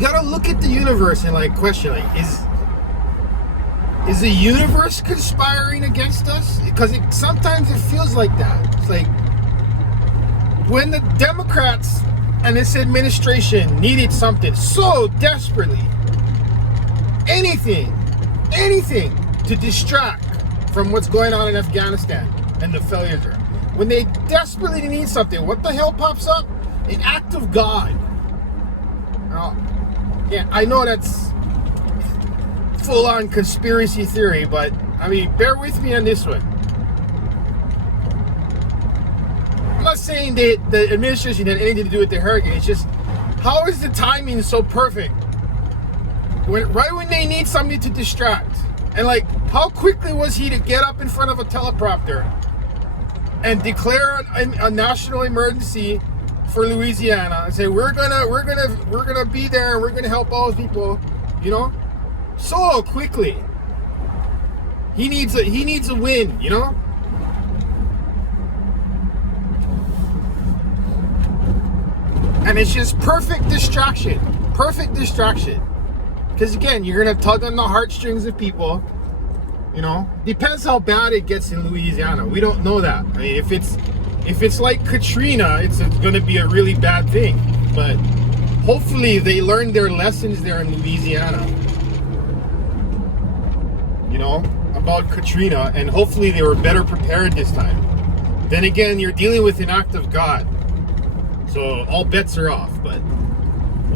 gotta look at the universe and like question, like, is the universe conspiring against us? Because sometimes it feels like that. It's like when the Democrats and this administration needed something so desperately, anything to distract from what's going on in Afghanistan and the failures there. When they desperately need something, what the hell pops up? An act of God. Now, yeah, I know that's full-on conspiracy theory, but I mean, bear with me on this one. I'm not saying that the administration had anything to do with the hurricane. It's just, how is the timing so perfect? Right when they need something to distract. And like, how quickly was he to get up in front of a teleprompter and declare a national emergency for Louisiana and say, we're gonna be there, we're gonna help all those people, you know? So quickly. He needs a win, you know? And it's just perfect distraction. Because again, you're gonna tug on the heartstrings of people, you know? Depends how bad it gets in Louisiana. We don't know that. I mean, if it's like Katrina, it's gonna be a really bad thing. But hopefully they learned their lessons there in Louisiana, you know, about Katrina, and hopefully they were better prepared this time. Then again, you're dealing with an act of God. So all bets are off, but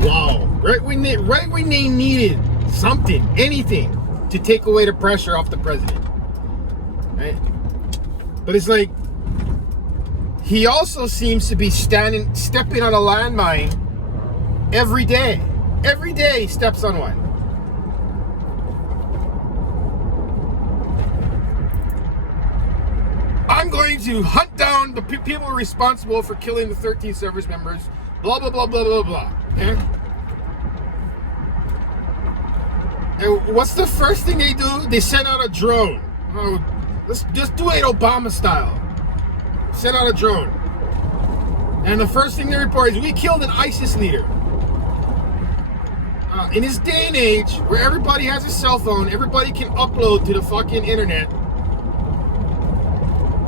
wow. Right when they needed something, anything to take away the pressure off the president. Right? But it's like he also seems to be stepping on a landmine every day. Every day he steps on one. I'm going to hunt down the people responsible for killing the 13 service members. Blah, blah, blah, blah, blah, blah. Okay? And what's the first thing they do? They send out a drone. Oh, let's just do it Obama style. Send out a drone. And the first thing they report is, we killed an ISIS leader. In this day and age, where everybody has a cell phone, everybody can upload to the fucking internet.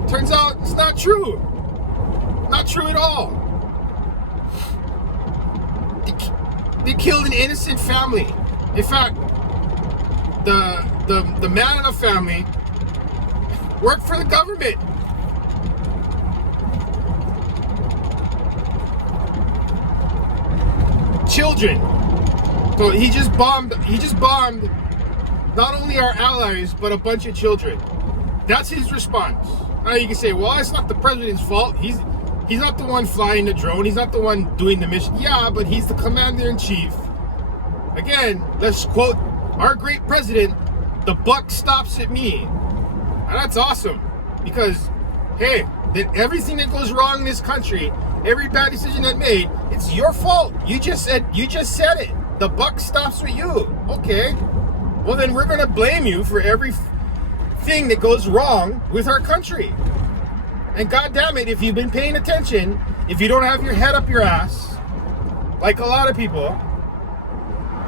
Turns out it's not true. Not true at all. They killed an innocent family. In fact, the man in the family worked for the government. Children. So he just bombed not only our allies, but a bunch of children. That's his response. Now you can say, well, it's not the president's fault. He's not the one flying the drone. He's not the one doing the mission. Yeah, but he's the commander-in-chief. Again, let's quote our great president, the buck stops at me. And that's awesome. Because, hey, everything that goes wrong in this country, every bad decision that made, it's your fault. You just said it. The buck stops with you. Okay. Well, then we're going to blame you for every thing that goes wrong with our country. And God damn it, if you've been paying attention, if you don't have your head up your ass, like a lot of people,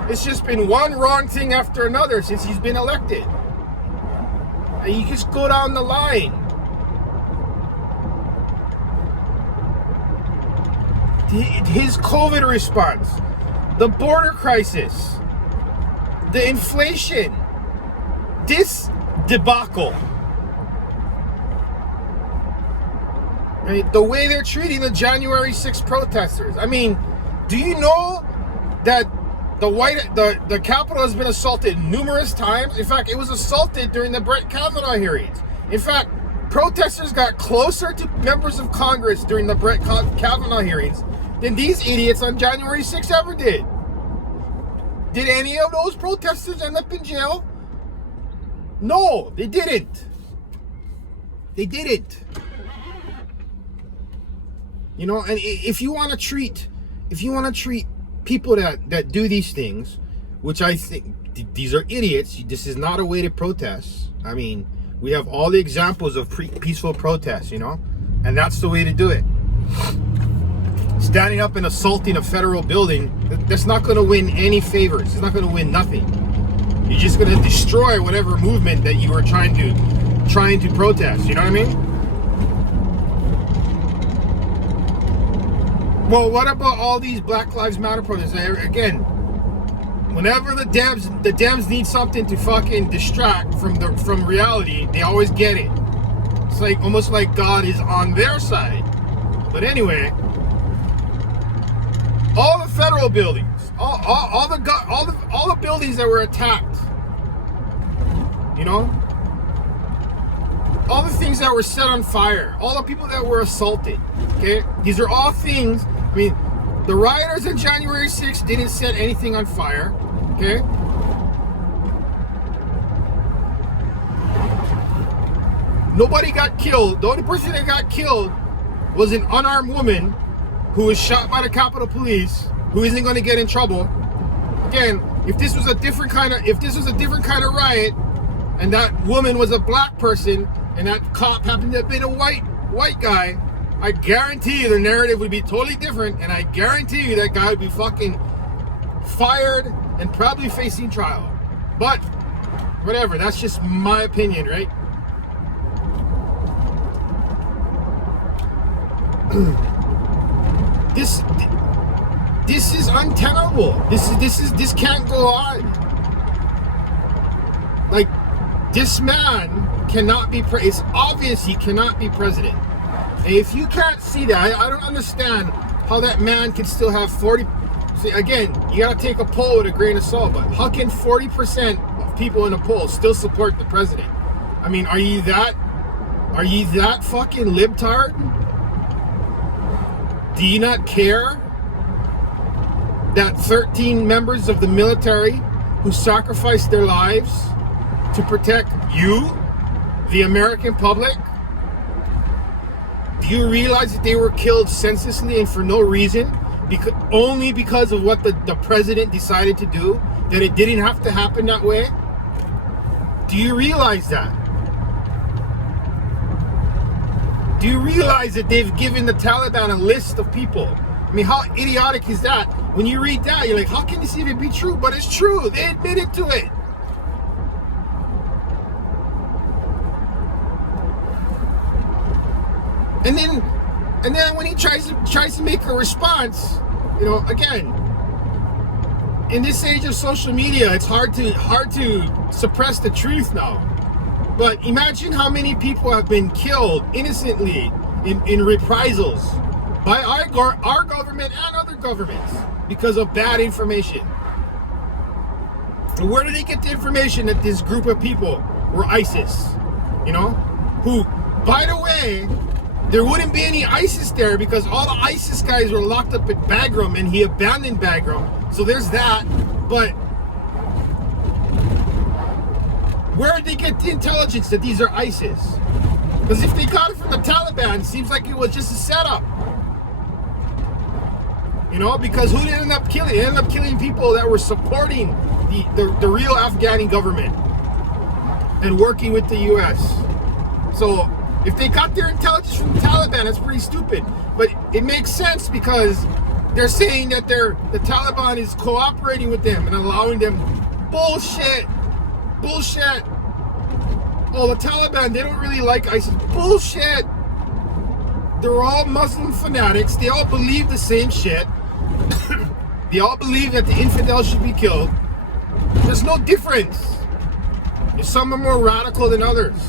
it's just been one wrong thing after another since he's been elected. And you just go down the line. His COVID response, the border crisis, the inflation, this debacle. I mean, the way they're treating the January 6th protesters. I mean, do you know that the Capitol has been assaulted numerous times? In fact, it was assaulted during the Brett Kavanaugh hearings. In fact, protesters got closer to members of Congress during the Brett Kavanaugh hearings than these idiots on January 6th ever did. Did any of those protesters end up in jail? No, they didn't. They didn't. You know, and if you want to treat people that do these things, which I think these are idiots, this is not a way to protest. I mean, we have all the examples of peaceful protests, you know, and that's the way to do it. standing up and assaulting a federal building, that's not going to win any favors. It's not going to win nothing. You're just going to destroy whatever movement that you were trying to protest. You know what I mean? Well, what about all these Black Lives Matter protests? Again, whenever the Dems need something to fucking distract from reality, they always get it. It's like almost like God is on their side. But anyway, all the federal buildings, all the buildings that were attacked, you know, all the things that were set on fire, all the people that were assaulted. Okay, these are all things. I mean, the rioters on January 6th didn't set anything on fire. Okay. Nobody got killed. The only person that got killed was an unarmed woman who was shot by the Capitol Police, who isn't going to get in trouble. Again, if this was a different kind of riot, and that woman was a black person, and that cop happened to have been a white guy, I guarantee you the narrative would be totally different, and I guarantee you that guy would be fucking fired and probably facing trial. But whatever, that's just my opinion, right? This is untenable. This can't go on. Like, this man cannot be it's obvious he cannot be president. And if you can't see that, I don't understand how that man can still have 40. See, again, you gotta take a poll with a grain of salt, but how can 40% of people in a poll still support the president? I mean, are you that fucking libtard? Do you not care that 13 members of the military who sacrificed their lives to protect you, the American public? Do you realize that they were killed senselessly and for no reason? Only because of what the president decided to do? That it didn't have to happen that way? Do you realize that? Do you realize that they've given the Taliban a list of people? I mean, how idiotic is that? When you read that, you're like, how can this even be true? But it's true. They admitted to it. And then when he tries to make a response, you know, again, in this age of social media, it's hard to suppress the truth now. But imagine how many people have been killed innocently in reprisals by our government and other governments because of bad information. And where did they get the information that this group of people were ISIS? You know, who, by the way, there wouldn't be any ISIS there because all the ISIS guys were locked up at Bagram and he abandoned Bagram. So there's that. But where did they get the intelligence that these are ISIS? Because if they got it from the Taliban, it seems like it was just a setup. You know, because who did it end up killing? It ended up killing people that were supporting the real Afghani government and working with the US. So if they got their intelligence from the Taliban, that's pretty stupid. But it makes sense because they're saying that the Taliban is cooperating with them and allowing them. Bullshit. Oh, the Taliban, they don't really like ISIS. Bullshit. They're all Muslim fanatics. They all believe the same shit. They all believe that the infidels should be killed. There's no difference. Some are more radical than others.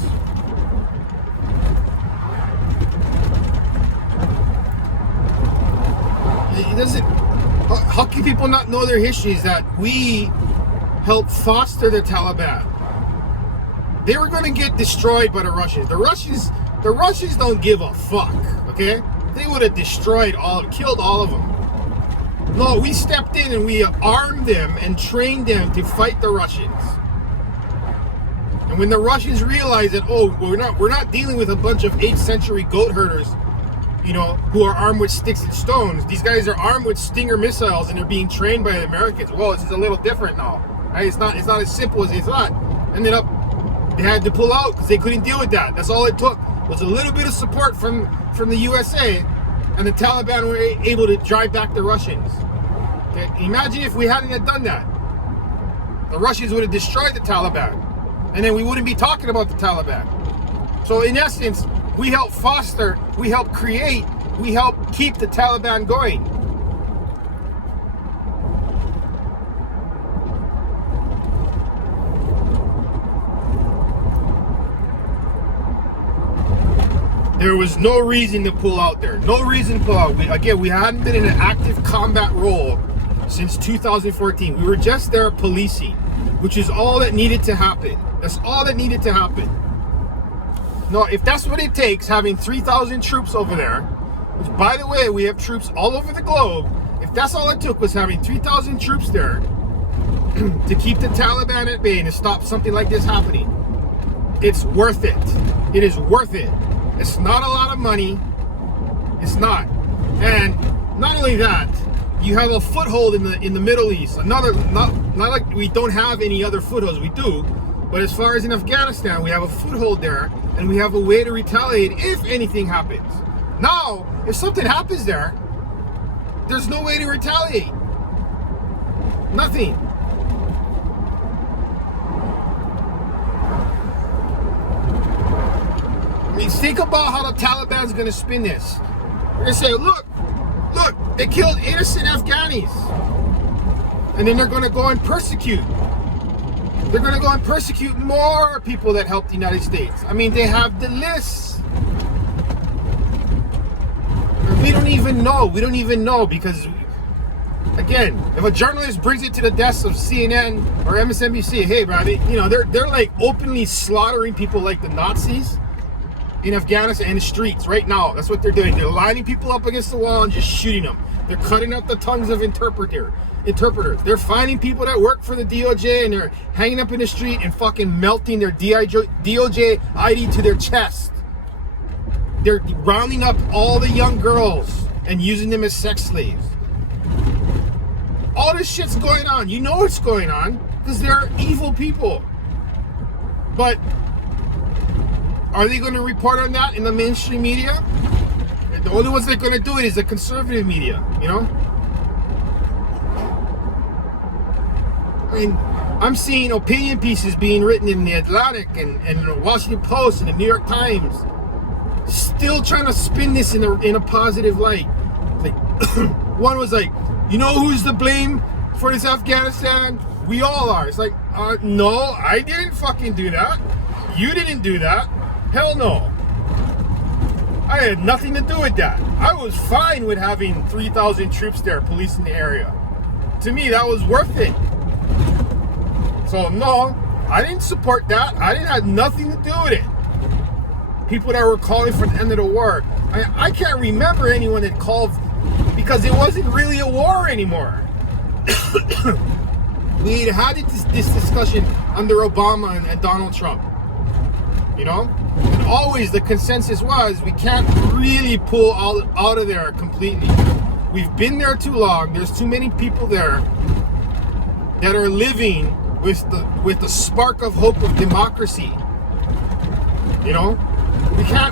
It doesn't. How can people not know their histories that we helped foster the Taliban? They were going to get destroyed by the Russians. The Russians don't give a fuck. Okay, they would have killed all of them. No, we stepped in and we armed them and trained them to fight the Russians. And when the Russians realized that, oh, we're not dealing with a bunch of 8th century goat herders, you know, who are armed with sticks and stones. These guys are armed with Stinger missiles and they're being trained by the Americans. Well, it's a little different now. Right? It's not as simple as they thought. Ended up, they had to pull out because they couldn't deal with that. That's all it took was a little bit of support from the USA, and the Taliban were able to drive back the Russians. Okay? Imagine if we hadn't have done that. The Russians would have destroyed the Taliban, and then we wouldn't be talking about the Taliban. So in essence, we help foster, we help create, we help keep the Taliban going. There was no reason to pull out there. No reason to pull out. We hadn't been in an active combat role since 2014. We were just there policing, which is all that needed to happen. That's all that needed to happen. No, if that's what it takes, having 3,000 troops over there, which by the way, we have troops all over the globe. If that's all it took was having 3,000 troops there to keep the Taliban at bay and to stop something like this happening, it's worth it. It is worth it. It's not a lot of money. It's not. And not only that, you have a foothold in the Middle East. Not like we don't have any other footholds. We do. But as far as in Afghanistan, we have a foothold there, and we have a way to retaliate if anything happens. Now, if something happens there, there's no way to retaliate. Nothing. I mean, think about how the Taliban's going to spin this. They're going to say, look, they killed innocent Afghanis. And then they're going to go and persecute. They're going to go and persecute more people that helped the United States. I mean, they have the lists. We don't even know. We don't even know because, again, if a journalist brings it to the desk of CNN or MSNBC, hey, bro, they're like openly slaughtering people like the Nazis in Afghanistan in the streets right now. That's what they're doing. They're lining people up against the wall and just shooting them. They're cutting up the tongues of interpreters. They're finding people that work for the DOJ and they're hanging up in the street and fucking melting their DOJ ID to their chest. They're rounding up all the young girls and using them as sex slaves. All this shit's going on. You know it's going on because they're evil people. But are they going to report on that in the mainstream media? The only ones that are going to do it is the conservative media, you know? I mean, I'm seeing opinion pieces being written in the Atlantic and the Washington Post and the New York Times, still trying to spin this in a positive light. Like, one was like, you know who's to blame for this Afghanistan? We all are. It's like, no, I didn't fucking do that. You didn't do that. Hell no. I had nothing to do with that. I was fine with having 3,000 troops there policing the area. To me, that was worth it. So no, I didn't support that. I didn't have nothing to do with it. People that were calling for the end of the war. I can't remember anyone that called because it wasn't really a war anymore. We had this discussion under Obama and Donald Trump. You know? And always the consensus was we can't really pull out of there completely. We've been there too long. There's too many people there that are living with the spark of hope of democracy. You know?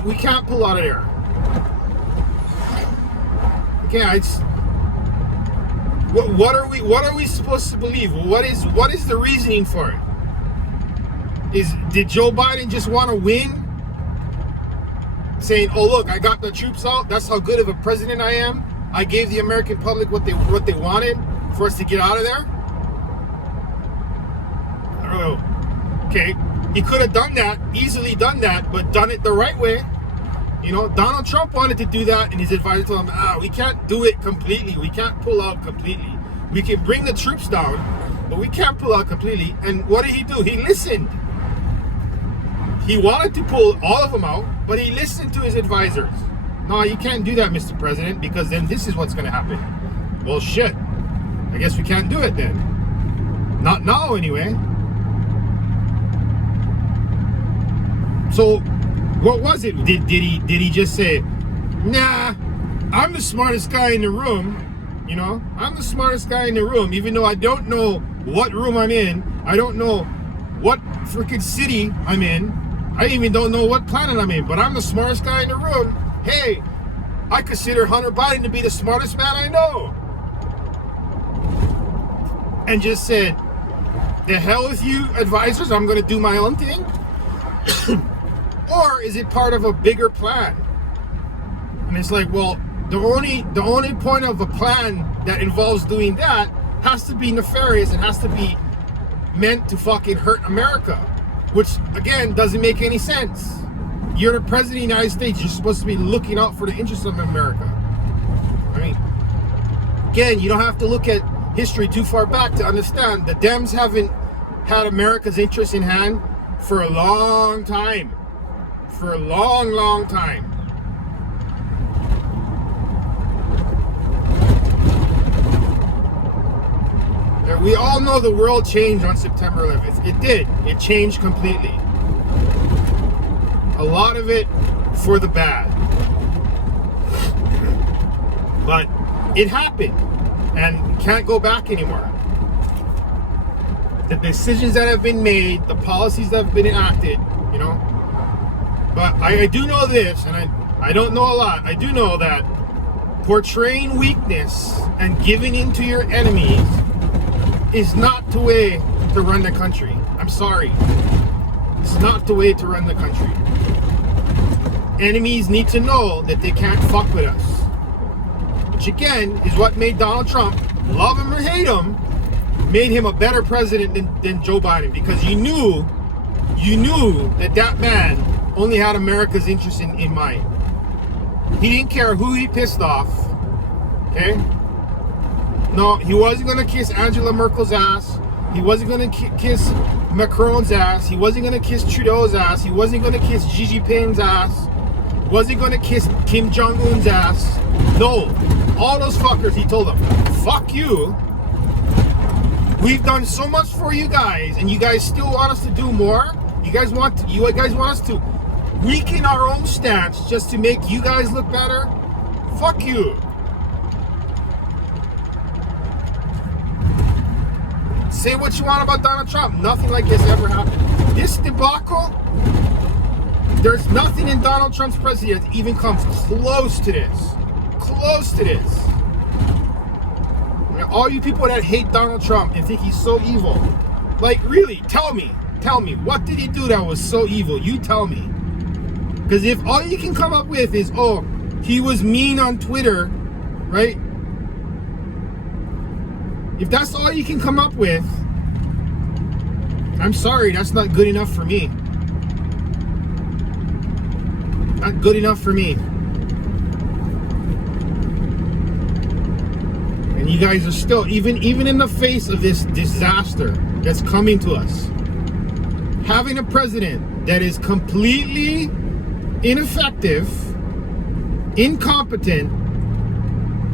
We can't pull out of there. Okay, what are we supposed to believe? What is the reasoning for it? Did Joe Biden just want to win? Saying, oh look, I got the troops out, that's how good of a president I am. I gave the American public what they wanted for us to get out of there. I don't know. Okay, he could have done that, easily done that, but done it the right way. You know, Donald Trump wanted to do that, and his advisor told him, we can't do it completely. We can't pull out completely. We can bring the troops down, but we can't pull out completely. And what did he do? He listened. He wanted to pull all of them out, but he listened to his advisors. No, you can't do that, Mr. President, because then this is what's going to happen. Well, shit. I guess we can't do it then. Not now, anyway. So, what was it? Did he just say, nah, I'm the smartest guy in the room, you know? I'm the smartest guy in the room, even though I don't know what room I'm in. I don't know what freaking city I'm in. I even don't know what planet I'm in, but I'm the smartest guy in the room. Hey, I consider Hunter Biden to be the smartest man I know. And just said, the hell with you advisors, I'm going to do my own thing? Or is it part of a bigger plan? And it's like, well, the only point of a plan that involves doing that has to be nefarious and has to be meant to fucking hurt America, which again doesn't make any sense. You're the president of the United States. You're supposed to be looking out for the interests of America. I mean, again, you don't have to look at history too far back to understand the Dems haven't had America's interest in hand for a long time. For a long, long time. We all know the world changed on September 11th. It did. It changed completely. A lot of it for the bad. But it happened. And can't go back anymore. The decisions that have been made, the policies that have been enacted, you know. But I do know this, and I don't know a lot. I do know that portraying weakness and giving in to your enemies is not the way to run the country. I'm sorry. It's not the way to run the country. Enemies need to know that they can't fuck with us. Which again is what made Donald Trump, love him or hate him, made him a better president than Joe Biden, because you knew that man only had America's interest in mind. He didn't care who he pissed off. Okay? No, he wasn't going to kiss Angela Merkel's ass. He wasn't going to kiss Macron's ass. He wasn't going to kiss Trudeau's ass. He wasn't going to kiss Xi Jinping's ass. He wasn't going to kiss Kim Jong-un's ass. No. All those fuckers, he told them, fuck you. We've done so much for you guys, and you guys still want us to do more? You guys want us to weaken our own stance just to make you guys look better? Fuck you. Say what you want about Donald Trump. Nothing like this ever happened. This debacle, there's nothing in Donald Trump's presidency that even comes close to this. Close to this. All you people that hate Donald Trump and think he's so evil, like really, tell me, what did he do that was so evil? You tell me. Because if all you can come up with is, oh, he was mean on Twitter, right? If that's all you can come up with, I'm sorry, that's not good enough for me. Not good enough for me. And you guys are still, even in the face of this disaster that's coming to us, having a president that is completely ineffective, incompetent,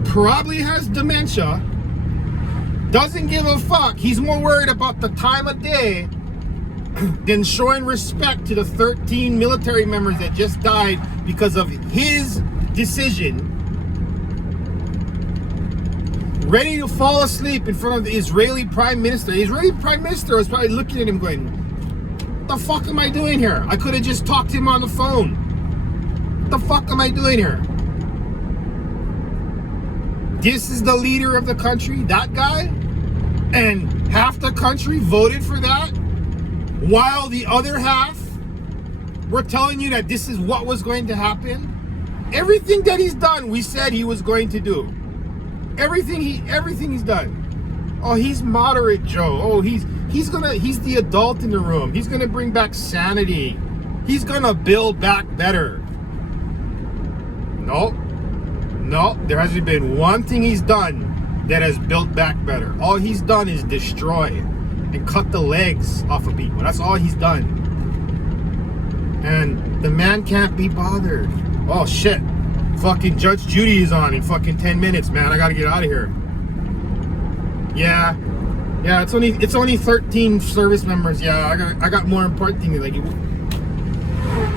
probably has dementia, doesn't give a fuck. He's more worried about the time of day than showing respect to the 13 military members that just died because of his decision. Ready to fall asleep in front of the Israeli Prime Minister. The Israeli Prime Minister was probably looking at him going, what the fuck am I doing here? I could have just talked to him on the phone. What the fuck am I doing here? This is the leader of the country, that guy? And half the country voted for that? While the other half were telling you that this is what was going to happen? Everything that he's done, we said he was going to do. Everything he's done. Oh, he's moderate, Joe. Oh, he's the adult in the room. He's gonna bring back sanity. He's gonna build back better. No, there hasn't been one thing he's done that has built back better. All he's done is destroy and cut the legs off of people. That's all he's done. And the man can't be bothered. Oh shit. Fucking Judge Judy is on in fucking 10 minutes, man. I gotta get out of here. Yeah, it's only 13 service members. Yeah, I got more important things. Like,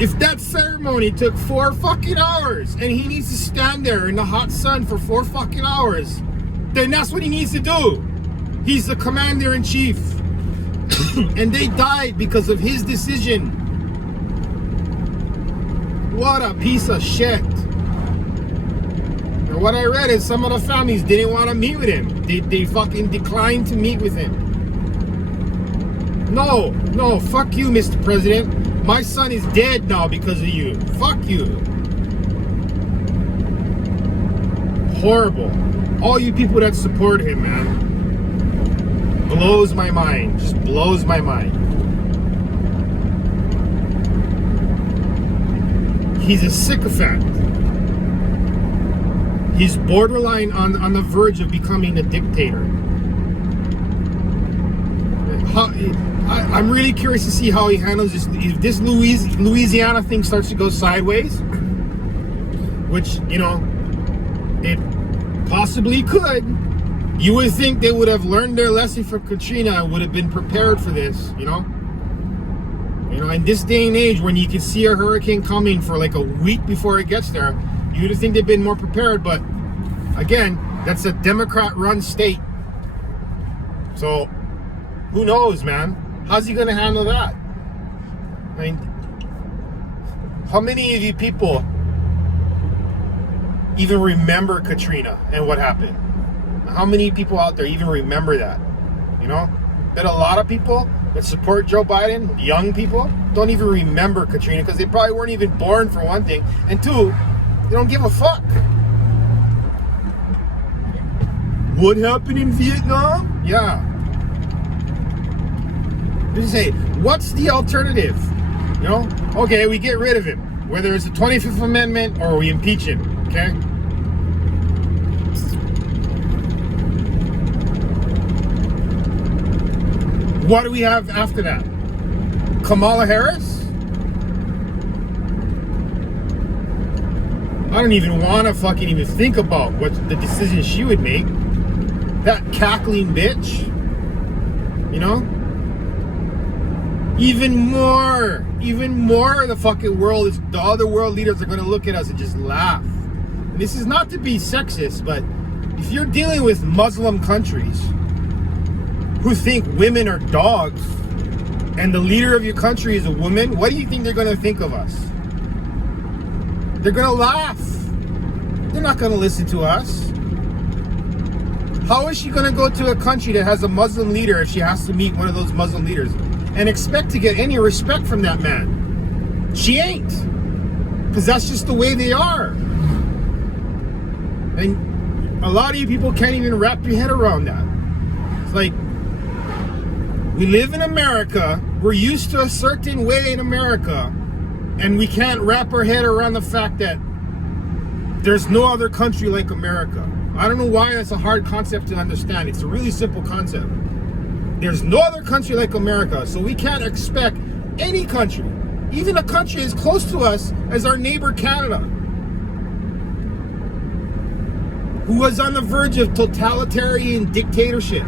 if that ceremony took 4 fucking hours and he needs to stand there in the hot sun for 4 fucking hours, then that's what he needs to do. He's the commander in chief. And they died because of his decision. What a piece of shit. And what I read is some of the families didn't want to meet with him. They fucking declined to meet with him. No, fuck you, Mr. President. My son is dead now because of you. Fuck you. Horrible. All you people that support him, man. Blows my mind. Just blows my mind. He's a sycophant. He's borderline on the verge of becoming a dictator. I'm really curious to see how he handles this. If this Louisiana thing starts to go sideways, which, you know, it possibly could, you would think they would have learned their lesson from Katrina and would have been prepared for this, you know? You know, in this day and age, when you can see a hurricane coming for like a week before it gets there, you would think they've been more prepared. But again, that's a Democrat-run state. So who knows, man? How's he going to handle that? I mean, how many of you people even remember Katrina and what happened? How many people out there even remember that? You know, that a lot of people that support Joe Biden, young people, don't even remember Katrina because they probably weren't even born, for one thing, and two, they don't give a fuck. What happened in Vietnam? Yeah. Just say, what's the alternative? You know, okay, we get rid of him, whether it's the 25th Amendment or we impeach him. Okay. What do we have after that? Kamala Harris? I don't even want to fucking even think about what the decision she would make. That cackling bitch. You know? Even more the fucking world is, the other world leaders are going to look at us and just laugh. And this is not to be sexist, but if you're dealing with Muslim countries who think women are dogs and the leader of your country is a woman, what do you think they're going to think of us? They're going to laugh. They're not going to listen to us. How is she going to go to a country that has a Muslim leader if she has to meet one of those Muslim leaders and expect to get any respect from that man? She ain't. Because that's just the way they are. And a lot of you people can't even wrap your head around that. It's like, we live in America, we're used to a certain way in America, and we can't wrap our head around the fact that there's no other country like America. I don't know why that's a hard concept to understand. It's a really simple concept. There's no other country like America, so we can't expect any country, even a country as close to us as our neighbor Canada, who was on the verge of totalitarian dictatorship.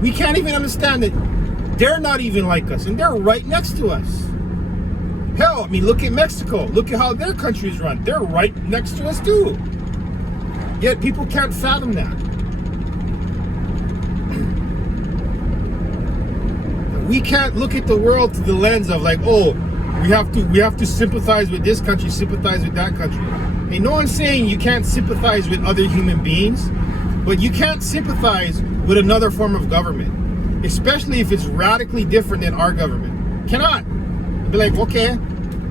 We can't even understand that they're not even like us, and they're right next to us. Hell, I mean, look at Mexico. Look at how their countries run. They're right next to us too. Yet people can't fathom that. We can't look at the world through the lens of like, oh, we have to sympathize with this country, sympathize with that country. And no one's saying you can't sympathize with other human beings, but you can't sympathize with another form of government, especially if it's radically different than our government. Cannot. Be like, okay,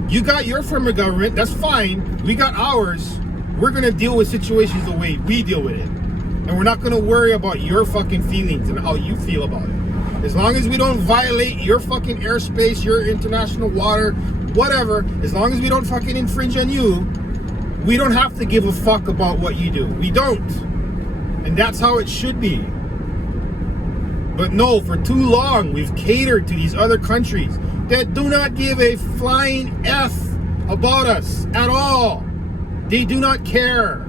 you got your form of government, that's fine. We got ours. We're gonna deal with situations the way we deal with it. And we're not gonna worry about your fucking feelings and how you feel about it. As long as we don't violate your fucking airspace, your international water, whatever, as long as we don't fucking infringe on you, we don't have to give a fuck about what you do. We don't. And that's how it should be. But no, for too long, we've catered to these other countries that do not give a flying F about us at all. They do not care.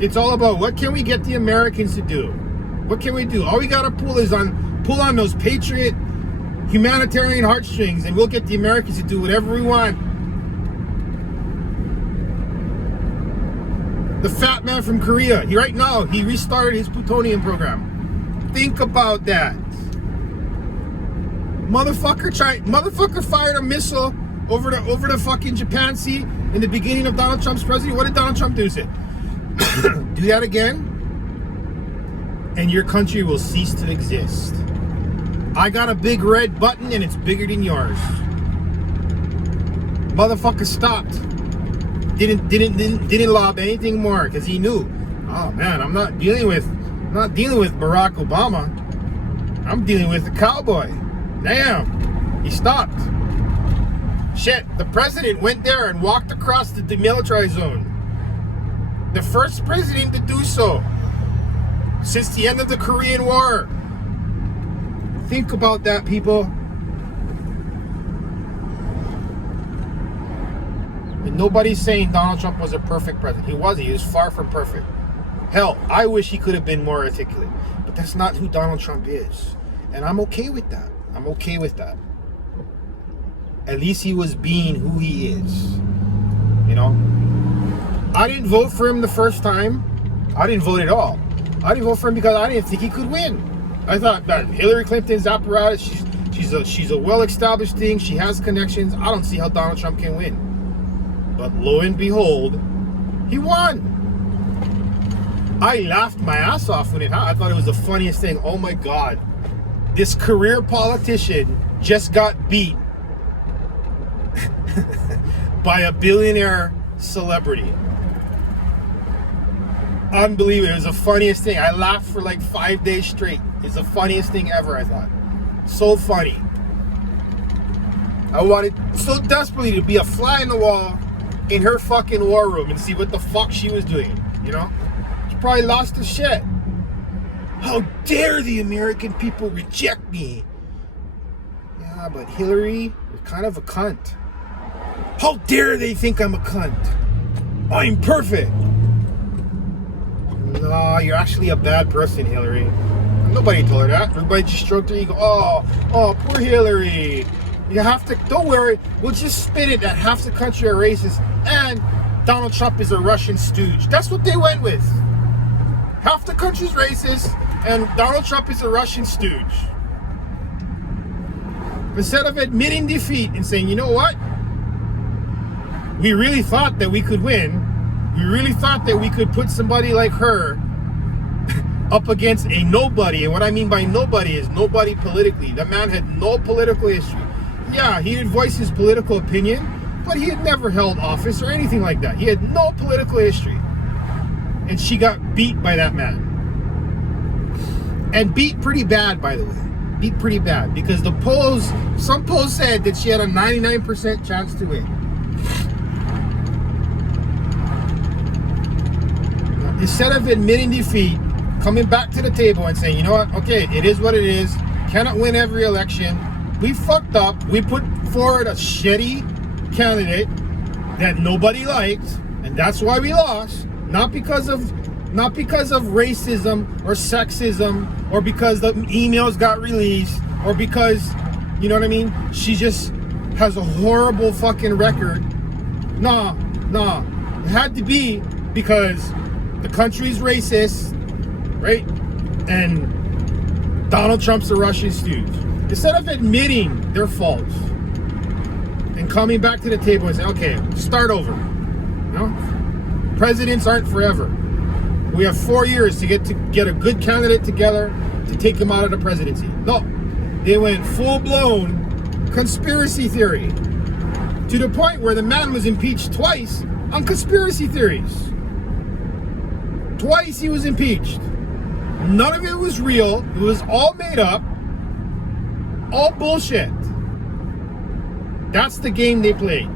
It's all about what can we get the Americans to do? What can we do? All we gotta pull on those patriot humanitarian heartstrings, and we'll get the Americans to do whatever we want. The fat man from Korea, right now, he restarted his plutonium program. Think about that. Motherfucker fired a missile over the fucking Japan Sea. in the beginning of Donald Trump's presidency? What did Donald Trump do? Say, do that again, and your country will cease to exist. I got a big red button, and it's bigger than yours. Motherfucker stopped. Didn't lob anything more because he knew. Oh man, I'm not dealing with Barack Obama. I'm dealing with the cowboy. Damn, he stopped. Shit, the president went there and walked across the demilitarized zone. The first president to do so since the end of the Korean War. Think about that, people. And nobody's saying Donald Trump was a perfect president. He wasn't. He was far from perfect. Hell, I wish he could have been more articulate. But that's not who Donald Trump is. And I'm okay with that. I'm okay with that. At least he was being who he is. You know? I didn't vote for him the first time. I didn't vote at all. I didn't vote for him because I didn't think he could win. I thought that Hillary Clinton's apparatus, she's a well-established thing. She has connections. I don't see how Donald Trump can win. But lo and behold, he won. I laughed my ass off when it happened. I thought it was the funniest thing. Oh my God. This career politician just got beat by a billionaire celebrity. Unbelievable. It was the funniest thing. I laughed for like 5 days straight. It's the funniest thing ever, I thought. So funny. I wanted so desperately to be a fly in the wall in her fucking war room and see what the fuck she was doing, you know? She probably lost her shit. How dare the American people reject me? Yeah, but Hillary, you're kind of a cunt. How dare they think I'm a cunt? I'm perfect. No, you're actually a bad person, Hillary. Nobody told her that. Everybody just stroked her ego. Oh, poor Hillary. You have to, don't worry, we'll just spin it that half the country are racist and Donald Trump is a Russian stooge. That's what they went with. Half the country's racist and Donald Trump is a Russian stooge. Instead of admitting defeat and saying, you know what? We really thought that we could win. We really thought that we could put somebody like her up against a nobody. And what I mean by nobody is nobody politically. The man had no political history. Yeah, he did voice his political opinion, but he had never held office or anything like that. He had no political history. And she got beat by that man. And beat pretty bad, by the way. Beat pretty bad. Because the polls, some polls said that she had a 99% chance to win. Instead of admitting defeat, coming back to the table and saying, you know what, okay, it is what it is. Cannot win every election. We fucked up. We put forward a shitty candidate that nobody liked, and that's why we lost. Not because of racism or sexism or because the emails got released or because, you know what I mean? She just has a horrible fucking record. Nah. It had to be because the country's racist, right? And Donald Trump's a Russian stooge. Instead of admitting their faults and coming back to the table and saying, okay, start over. You know? Presidents aren't forever. We have 4 years to get a good candidate together to take him out of the presidency. No, they went full-blown conspiracy theory to the point where the man was impeached twice on conspiracy theories. Twice he was impeached. None of it was real. It was all made up. All bullshit. That's the game they played.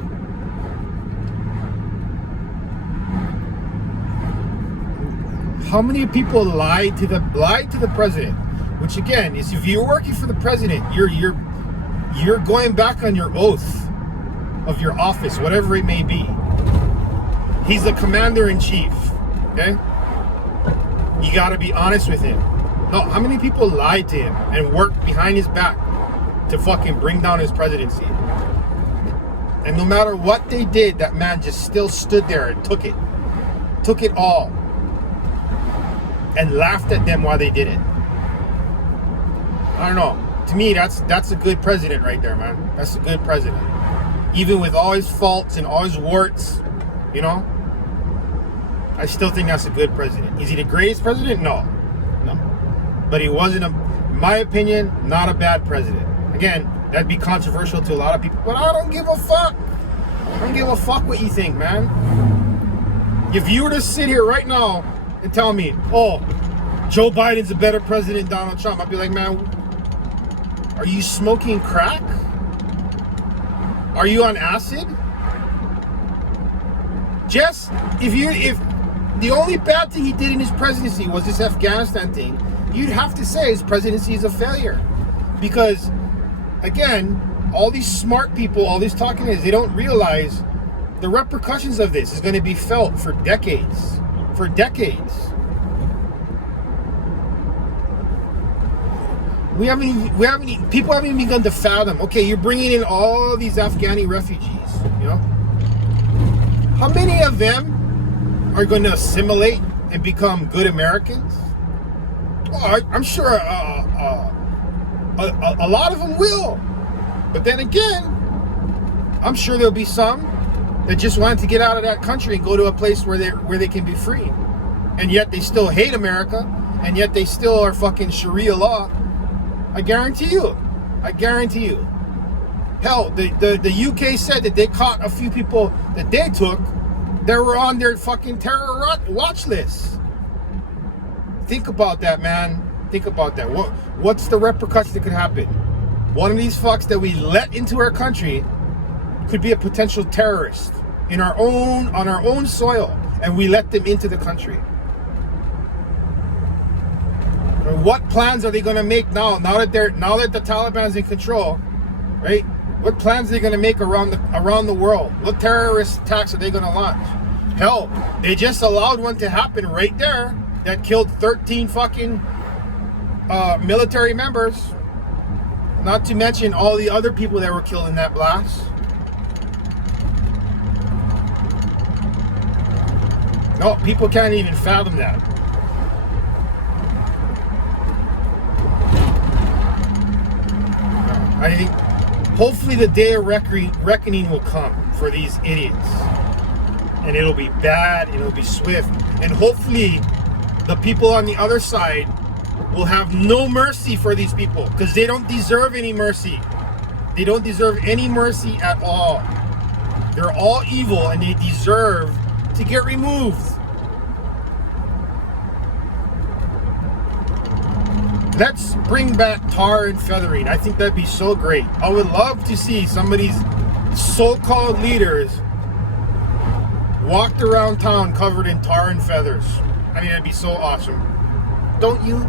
How many people lied to the president? Which again is, if you're working for the president, you're going back on your oath of your office, whatever it may be. He's the commander-in-chief. Okay? You got to be honest with him. No, how many people lied to him and worked behind his back to fucking bring down his presidency? And no matter what they did, that man just still stood there and took it all, and laughed at them while they did it. I don't know. To me, that's a good president right there, man. That's a good president. even with all his faults and all his warts, you know, I still think that's a good president. Is he the greatest president? No. But he wasn't, in my opinion, not a bad president. Again, that'd be controversial to a lot of people, but I don't give a fuck. I don't give a fuck what you think, man. If you were to sit here right now and tell me, oh, Joe Biden's a better president than Donald Trump, I'd be like, man, are you smoking crack? Are you on acid? Just, if the only bad thing he did in his presidency was this Afghanistan thing, you'd have to say his presidency is a failure. Because, again, all these smart people, all these talking heads, they don't realize the repercussions of this is going to be felt for decades. For decades. People haven't even begun to fathom, okay, you're bringing in all these Afghani refugees, you know? How many of them are going to assimilate and become good Americans? Well, I'm sure a lot of them will. But then again, I'm sure there'll be some that just wanted to get out of that country and go to a place where they can be free. And yet they still hate America, and yet they still are fucking Sharia law. I guarantee you. Hell, the UK said that they caught a few people that they took that were on their fucking terror watch list. Think about that, man. Think about that. What's the repercussions that could happen? One of these fucks that we let into our country could be a potential terrorist on our own soil, and we let them into the country. What plans are they going to make now that the Taliban's in control, right? What plans are they going to make around the world? What terrorist attacks are they going to launch? Hell, they just allowed one to happen right there that killed 13 fucking military members. Not to mention all the other people that were killed in that blast. No, people can't even fathom that. I think hopefully the day of reckoning will come for these idiots. And it'll be bad, and it'll be swift. And hopefully the people on the other side will have no mercy for these people, because they don't deserve any mercy. They don't deserve any mercy at all. They're all evil, and they deserve to get removed. Let's bring back tar and feathering. I think that'd be so great. I would love to see some of these so-called leaders walked around town covered in tar and feathers. I mean, that'd be so awesome. Don't you?